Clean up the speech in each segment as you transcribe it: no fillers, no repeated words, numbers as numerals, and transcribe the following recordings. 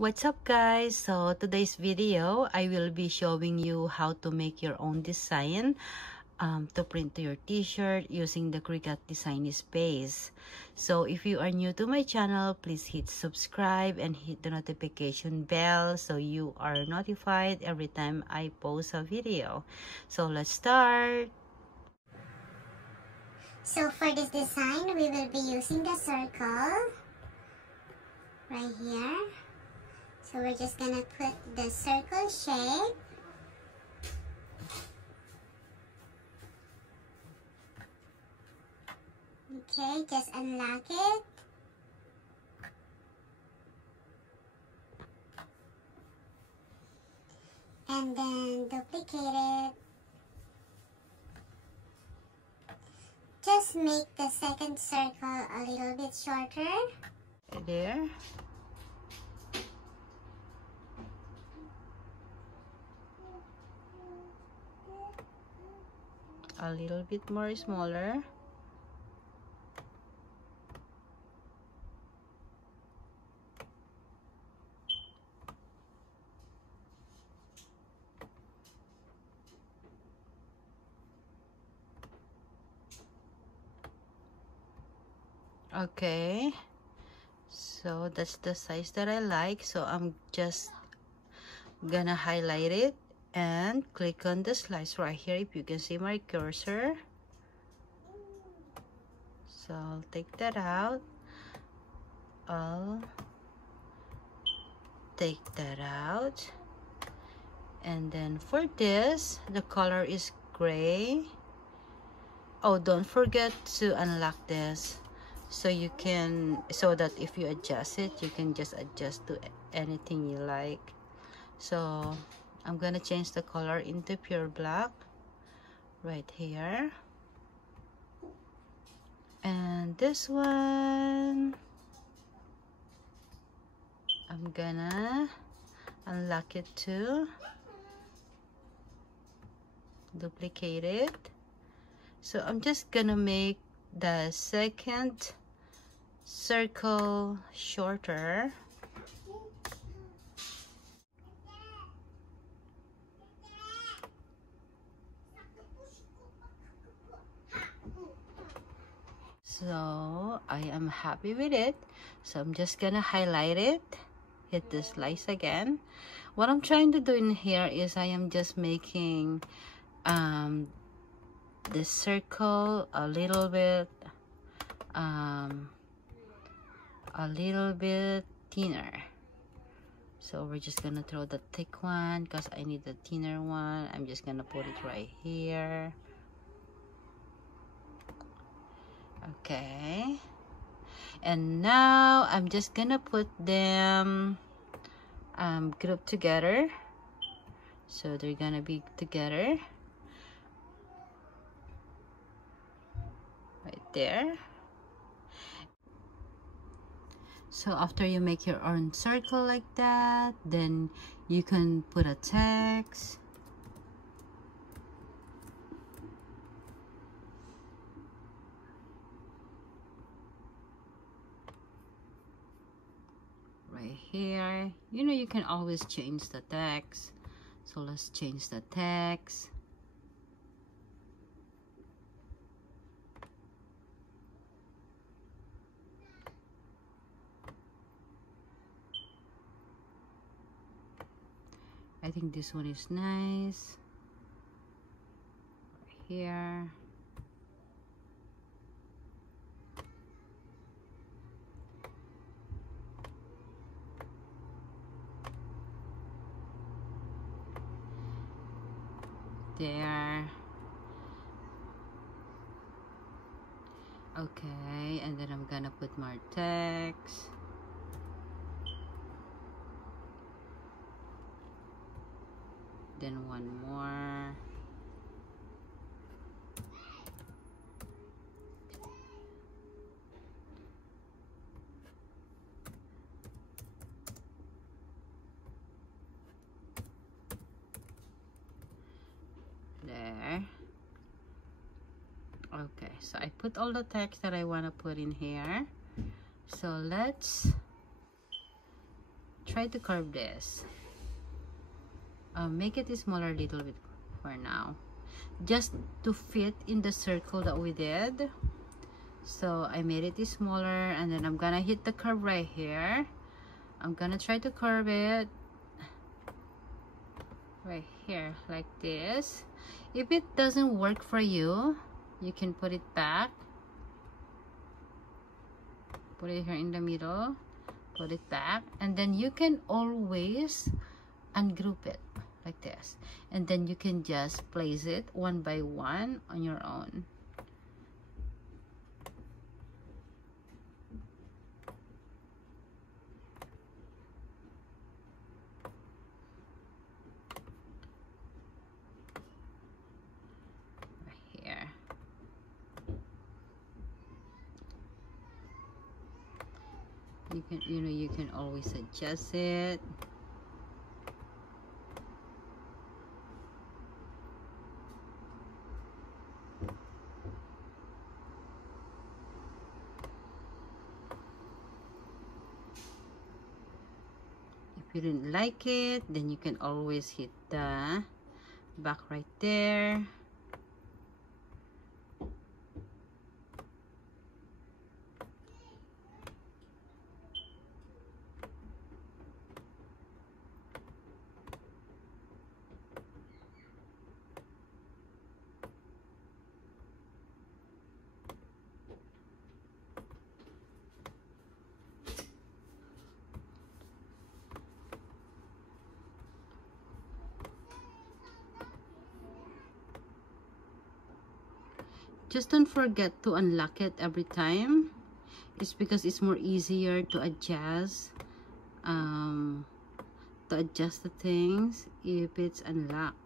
What's up guys? So today's video I will be showing you how to make your own design to print to your t-shirt using the Cricut Designspace. So if you are new to my channel, please hit subscribe and hit the notification bell so you are notified every time I post a video. So let's start. So for this design, we will be using the circle right here. So we're just gonna put the circle shape. Okay, just unlock it. And then duplicate it. Just make the second circle a little bit shorter. There. A little bit more smaller. Okay, so that's the size that I like. So I'm just gonna highlight it and click on the slice right here. If you can see my cursor, so I'll take that out. I'll take that out, and then for this, the color is gray. Oh, don't forget to unlock this so you can, so that if you adjust it, you can just adjust to anything you like. So I'm gonna change the color into pure black right here, and this one I'm gonna unlock it too, duplicate it. So I'm just gonna make the second circle shorter. So I am happy with it. So I'm just gonna highlight it, hit the slice again. What I'm trying to do in here is I am just making the circle a little bit thinner. So we're just gonna throw the thick one because I need the thinner one. I'm just gonna put it right here. Okay, and now I'm just gonna put them grouped together, so they're gonna be together right there. So after you make your own circle like that, then you can put a text. Right here, you know, you can always change the text. So let's change the text. I think this one is nice. Right here. There. Okay, and then I'm gonna put more text. Then one more. There. Okay, so I put all the text that I want to put in here. So let's try to curve this. Make it smaller a little bit for now, just to fit in the circle that we did. So I made it smaller, and then I'm gonna hit the curve right here. I'm gonna try to curve it right here like this. If it doesn't work for you, you can put it back, put it here in the middle, put it back, and then you can always ungroup it like this, and then you can just place it one by one on your own. Right here. You can, you can always adjust it. If you didn't like it, then you can always hit the back right there. Just don't forget to unlock it every time. It's because it's more easier to adjust the things if it's unlocked.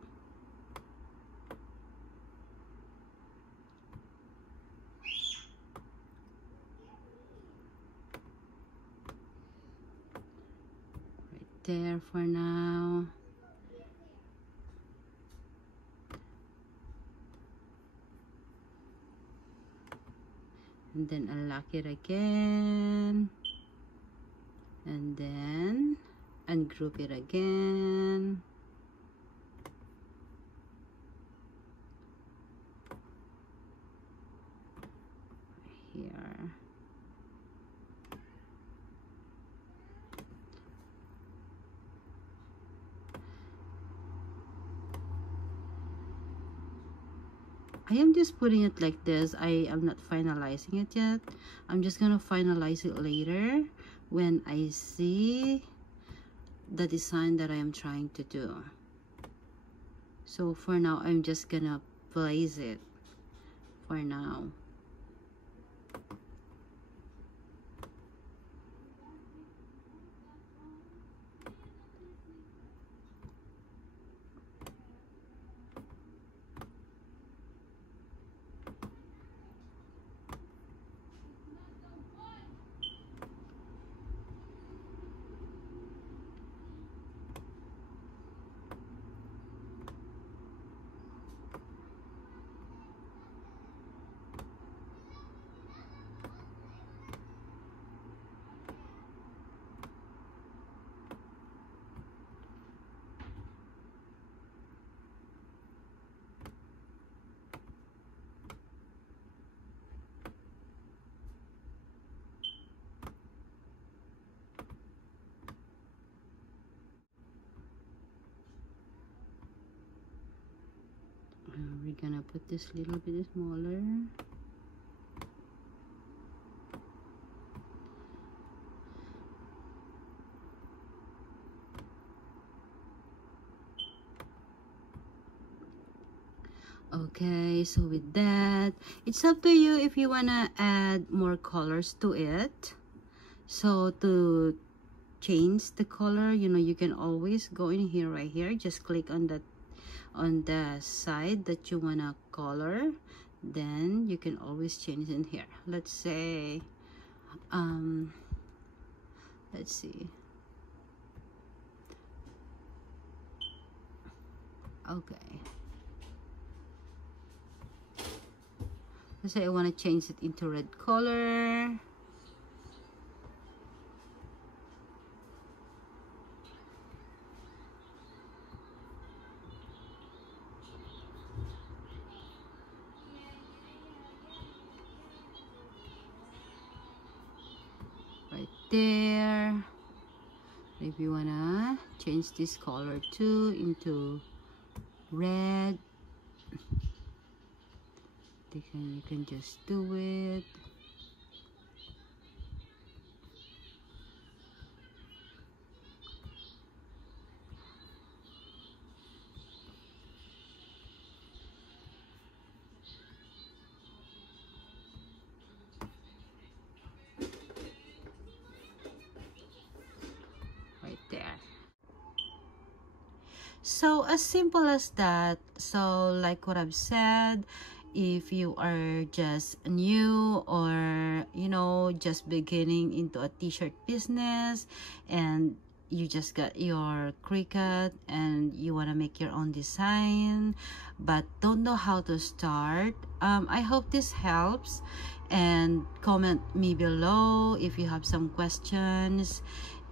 Right there for now. And then unlock it again, and then ungroup it again. Here. I am just putting it like this. I am not finalizing it yet. I'm just gonna finalize it later when I see the design that I am trying to do. So for now, I'm just gonna place it for now. We're gonna put this a little bit smaller. Okay, so with that, it's up to you if you wanna add more colors to it. So to change the color, you can always go in here, right here, just click on that, on the side that you wanna color, then you can always change in here. Let's say let's see, okay, let's say I want to change it into red color. there. If you wanna change this color too into red, you can just do it. Right there. So as simple as that. So like what I've said, if you are just new or just beginning into a t-shirt business and you just got your Cricut and you want to make your own design but don't know how to start, I hope this helps, and comment me below if you have some questions,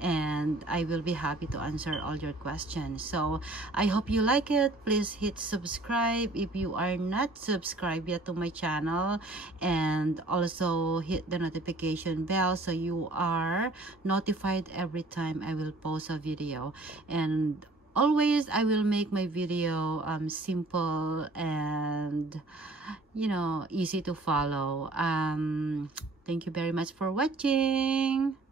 and I will be happy to answer all your questions. So I hope you like it. Please hit subscribe if you are not subscribed yet to my channel, and also hit the notification bell so you are notified every time I will post a video. And always I will make my video simple and easy to follow. Thank you very much for watching.